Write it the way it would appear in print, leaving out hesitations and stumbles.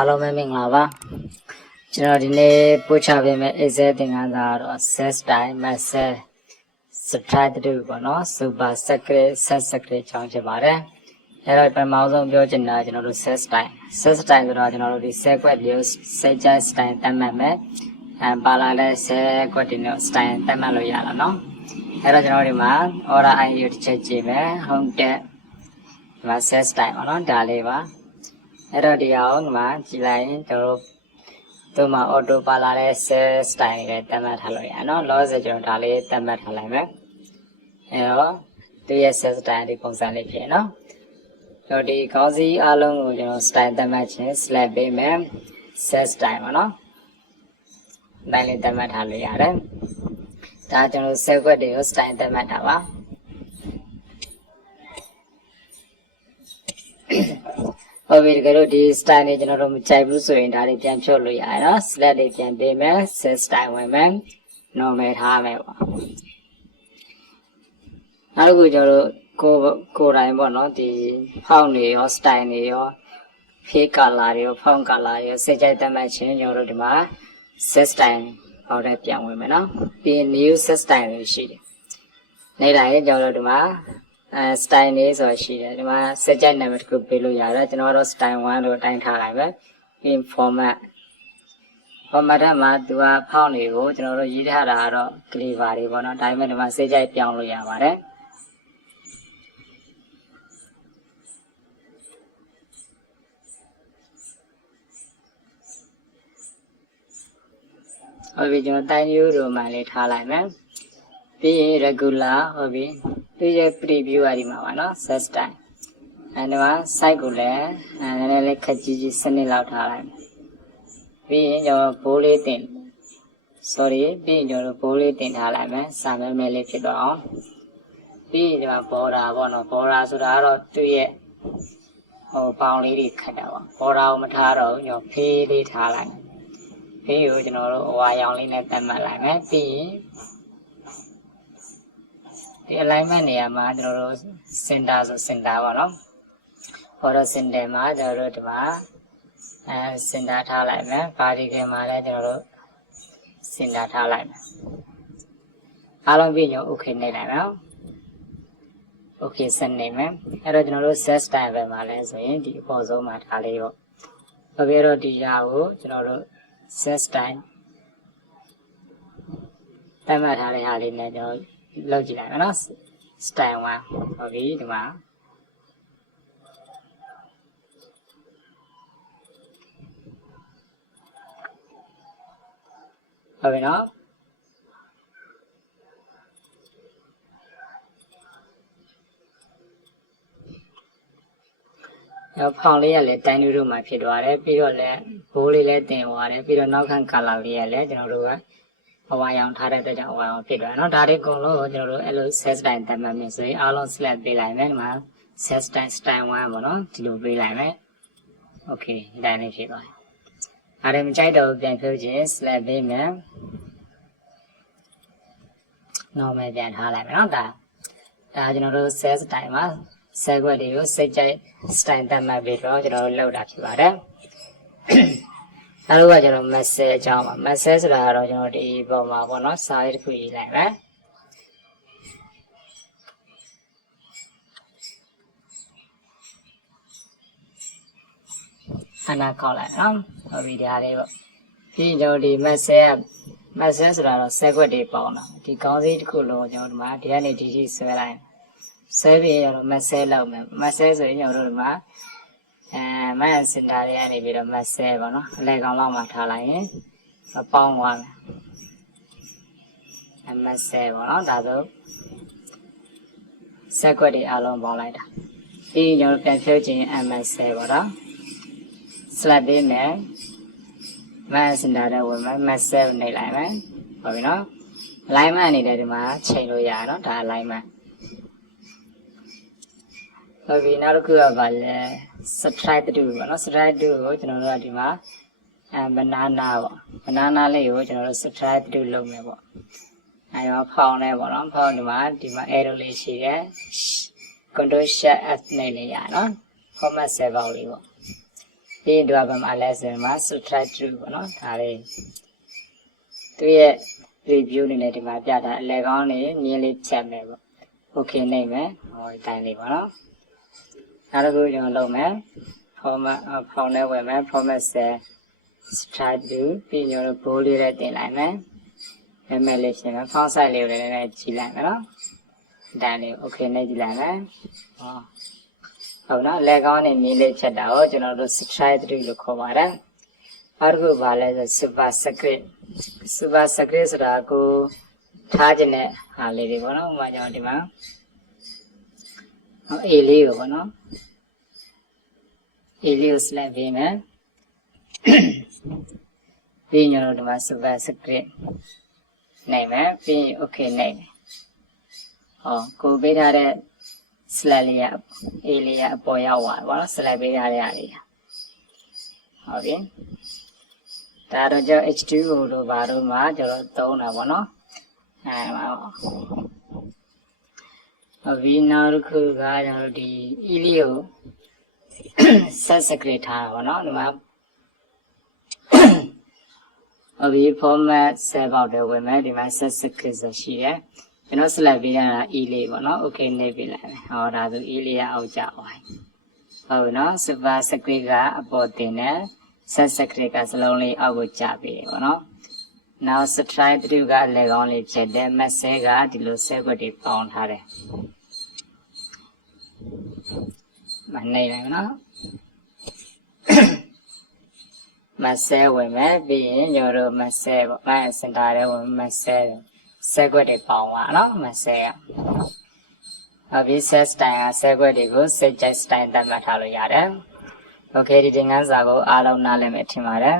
အားလုံးပဲမင်္ဂလာပါကျွန်တော်ဒီနေ့ပို့ချပေးမယ့် Excel သင်ခန်းစာကတော့ set style message subtract တို့ပေါ့နော် super secret set secret ကြောင်းဖြစ်ပါတယ်အဲ့တော့ပထမဆုံးပြောချင်တာကျွန်တော်တို့ set style ဆိုတော့ကျွန်တော်တို့ဒီ set quad တွေ set style သတ်မှတ်မယ်ပါလာတဲ့ set quad တွေနဲ့ style သတ်မှတ်လို့ရတာနော်အဲ့တော့ကျွန်တော်ဒီမှာ order ID ကိုတစ်ချက်ကြည့်မယ် home tab ဒီမှာ set style ပေါ့နော်ဒါလေးပါအဲ့တော့ဒီအောင်ဒီမှာကြည့်လိုက်ရင်ကျွန်တော်တို့ဒီမှာ auto ပါလာတဲ့ set style တွေသတ်မှတ်ထားလို့ရနော်လောဆယ်ကျွန်တော်ဒါလေးသတ်မှတ်ထားလိုက်မယ်အဲ့တော့ဒီရဲ့ set style ဒီပုံစံလေးဖြစ်နော်တော့ဒီခေါင်းစည်းအားလုံးကိုကျွန်တော် style သတ်မှတ်ခြင်း select ပေးမယ် set style ပါနော်ဒါလေးသတ်မှတ်ထားလို့ရတယ်ဒါကျွန်တော် set quad တွေကို style သတ်မှတ်တာပါဟုတ်ပြီတကယ်လို့ဒီ style နဲ့ကျွန်တော်တို့မကြိုက်ဘူးဆိုရင်ဒါလေးပြန်ဖြုတ်လို့ရတယ်နော် select လေးပြန်ပေးမယ် set style ဝင်မယ် normal ထားမယ်ပေါ့နောက်တစ်ခုကျွန်တော်တို့ကိုယ်တိုင်ပေါ့နော်ဒီဖောင်းတွေရော style တွေရော fade color တွေရော font color တွေရောစိတ်ကြိုက်သတ်မှတ်ခြင်းကျွန်တော်တို့ဒီမှာ set style ဟောတဲ့ပြန်ဝင်မယ်နော်ပြီးရင် new set style တွေရှိတယ်နေတာရင်ကျွန်တော်တို့ဒီမှာstyle လေးဆိုရှိတယ်ဒီမှာစက်ကြိုက်နာမည်တစ်ခုပေးလို့ရတယ်ကျွန်တော်တို့ style 1လို့တိုင်းထားလိုက်ပဲပြီး format ထဲမှာသူကဖောင်းတွေကိုကျွန်တော်တို့ရေးထားတာကတော့ clever တွေပေါ့နော်ဒါပေမဲ့ဒီမှာစက်ကြိုက်ပြောင်းလို့ရပါတယ်ဟုတ်ပြီကျွန်တော်တိုင်းမျိုးတို့မှလေးထားလိုက်မယ်ပြီးရင် regular ဟုတ်ပြီဒီရဲ့ preview အဒီမှာပါနော် set style အဲဒီမှာ site ကိုလည်းနည်းနည်းလေးခက်ကြီးကြီးစနစ်လောက်ထားလိုက်ပြီးရင်ကျွန်တော်ဘိုးလေးတင် sorry ပြီးရင်ကျွန်တော်ဘိုးလေးတင်ထားလိုက်မယ်စာမဲမဲလေးဖြစ်တော့အောင်ပြီးရင်ဒီမှာ border ပေါ့နော် border ဆိုတာကတော့သူ့ရဲ့ပေါင်းလေးတွေခတ်တာပေါ့ border ကိုမထားတော့ဘူးကျွန်တော်ဖေးလေးထားလိုက်ဖေးကိုကျွန်တော်တို့အဝါရောင်လေးနဲ့သတ်မှတ်လိုက်မယ်ပြီးရင်ဒီ alignment နေရာမှာကျွန်တော်တို့ center ဆို center ပါနော် border center မှာကျွန်တော်တို့ဒီမှာcenter ထားလိုက်မယ် vertical မှာလည်းကျွန်တော်တို့ center ထားလိုက်မယ်အားလုံးပြီးည okay နေလိုက်မယ် okay ဆက်နေမယ်အဲ့တော့ကျွန်တော်တို့ set style ပဲမှာလဲဆိုရင်ဒီအပေါ်ဆုံးမှာထားလေးပေါ့ဘာဖြစ်တော့ဒီရာကိုကျွန်တော်တို့ set style တတ်မှတ်ထားတဲ့ဟာလေးနဲ့ကျွန်တော်လောက်ကြည့်လိုက်မယ်နော် style 1ဟုတ်ပြီဒီမှာဟုတ်ပြီနော်ဖောင်လေးကလည်းတိုင်းတို့မှာဖြစ်သွားတယ်ပြီးတော့လည်းဘိုးလေးလည်းတင်သွားတယ်ပြီးတော့နောက်ခံ color လေးကလည်းကျွန်တော်တို့ကအဝါရောင်ထားတဲ့အတွက်ကြောင့်အဝါရောင်ဖြစ်သွားတယ်เนาะဒါလေးအကုန်လုံးကိုကျွန်တော်တို့အဲ့လို set style သတ်မှတ်မယ်ဆိုရင်အားလုံး select ပေးလိုက်မယ်ဒီမှာ set style 1ပေါ့เนาะဒီလိုပေးလိုက်မယ် okay ဒီတိုင်းလေးဖြစ်သွားတယ်အားလည်းမကြိုက်တော့ပြန်ဖြုတ်ခြင်း select ပေးမယ် normal ပြန်ထားလိုက်မယ်เนาะဒါကျွန်တော်တို့ set style မှာ set quad တွေကိုစိတ်ကြိုက် style သတ်မှတ်ပြီးတော့ကျွန်တော်တို့လောက်တာဖြစ်ပါတယ်နောက်တစ်ခုကကျွန်တော် message အကြောင်းပါ message ဆိုတာကတော့ကျွန်တော်ဒီပုံမှာပေါ့နော်စာရေးတစ်ခုရေးလိုက်မယ်အနာခေါက်လိုက်နော်ဟုတ်ပြီဒါလေးပေါ့ပြီးရင်ကျွန်တော်ဒီ message ဆိုတာတော့ set quad တွေပေါင်းတာဒီခေါင်းစည်းတစ်ခုလုံးကျွန်တော်ဒီမှာဒီကနေဒီထိဆွဲလိုက်ဆွဲပြီးကျွန်တော် message လောက်မယ် message ဆိုရင်ကျွန်တော်တို့ဒီမှာမိုင်းစင်တာတွေကနေပြီးတော့ message ပေါ့နော်အလဲကောင်လောက်မှထားလိုက်ရင်ပေါင်းသွားမယ် message ပေါ့နော်ဒါဆို set quad တွေအားလုံးပေါင်းလိုက်တာပြီးရင်ကျွန်တော်ပြန်ဖြုတ်ခြင်း message ပေါ့နော် select ပေးမယ်မိုင်းစင်တာတွေဝင်မယ် message နှိပ်လိုက်မယ်ဟုတ်ပြီနော် alignment အနေနဲ့ဒီမှာချိန်လို့ရအောင်နော်ဒါ alignmentဟုတ်ပြီနောက်တစ်ခုကပါလဲ subtract 2ပေါ့နော် subtract 2ကိုကျွန်တော်တို့ကဒီမှာbanana ပေါ့ banana လေးကိုကျွန်တော်တို့ subtract 2လုပ်မယ်ပေါ့အဲဒီမှာဖောင်းနေပေါ့နော်ဖောင်းဒီမှာ arrow လေးရှိတယ် control shift f နဲ့လည်းရနော် format 7လေးပေါ့ ပြီးတော့ဗမာလဲဆိုမှာ subtract 2ပေါ့နော်ဒါလေးသူရဲ့ review အနေနဲ့ဒီမှာပြတာအလဲကောင်းနေမြင်းလေးဖြတ်မယ်ပေါ့ okay နိုင်မယ်ဟောဒီတိုင်းလေးပေါ့နော်နောက်တစ်ခုကျွန်တော်လုပ်မယ် format ဖောင်းနဲ့ဝင်မယ် format cell subtract 2ပြီးကျွန်တော် bold လေးနဲ့တင်လိုက်မယ်မဲလေးရှင်းမယ် font size လေးကိုလည်းကြည့်လိုက်မယ်နော်ဒီတိုင်းလေး okay နဲ့ကြည့်လိုက်မယ်ဟောဟုတ်နော်လက်ကောင်းနဲ့မြင်းလေးဖြတ်တာကိုကျွန်တော်တို့ subtract 3လို့ခေါ်ပါတယ်နောက်တစ်ခုပါလဲဆို super script ဆိုတာကိုထားခြင်းနဲ့ဟာလေးတွေပေါ့နော်ဥပမာကျွန်တော်ဒီမှာA လေးကိုပေါ့နော် A လေးကို select ပေးမယ်ပြီးကျွန်တော်ဒီမှာ super script နိုင်မယ်ပြီး okay နိုင်မယ်ဟောကိုပေးထားတဲ့ select လေးက A လေးကအပေါ်ရောက်သွားပါတော့ select ပေးထားတဲ့အားလေးဟုတ်ပြီဒါတော့ကျွန်တော် H2O တို့ဘာတို့မှာကျွန်တော်သုံးတာပေါ့နော်မှာဟုတ်ပြီနောက်တစ်ခုကကျွန်တော်ဒီ E လေးကို set secret ထားတာပေါ့နော်ဒီမှာဟုတ်ပြီ format cell ပေါက်တယ်ဝင်မယ်ဒီမှာ set secret ဆိုရှိတယ်ကျွန်တော် select ပေးတာ E လေးပေါ့နော် okay နေပေးလိုက်မယ်ဟောဒါဆို E လေးကအောက်ကျသွားပြီဟုတ်နော် super secret ကအပေါ်တင်တယ် set secret ကစလုံးလေးအောက်ကိုကျပေးတယ်ပေါ့နော်နောက် subtract 3ကလေကောင်းလေးဖြစ်တယ် message ကဒီလို set ကွက်တွေပေါင်းထားတယ်မနိုင်ဘူးနော် message ဝင်မယ်ပြီးရင်ညတို့ message ပေါ့အဲစင်တာထဲဝင် message set ကွက်တွေပေါင်းသွားနော် message ကဟုတ်ပြီ set style က set ကွက်တွေကို set style သတ်မှတ်ထားလို့ရတယ် okay ဒီသင်ခန်းစာကိုအားလုံးနားလည်မယ်ထင်ပါတယ်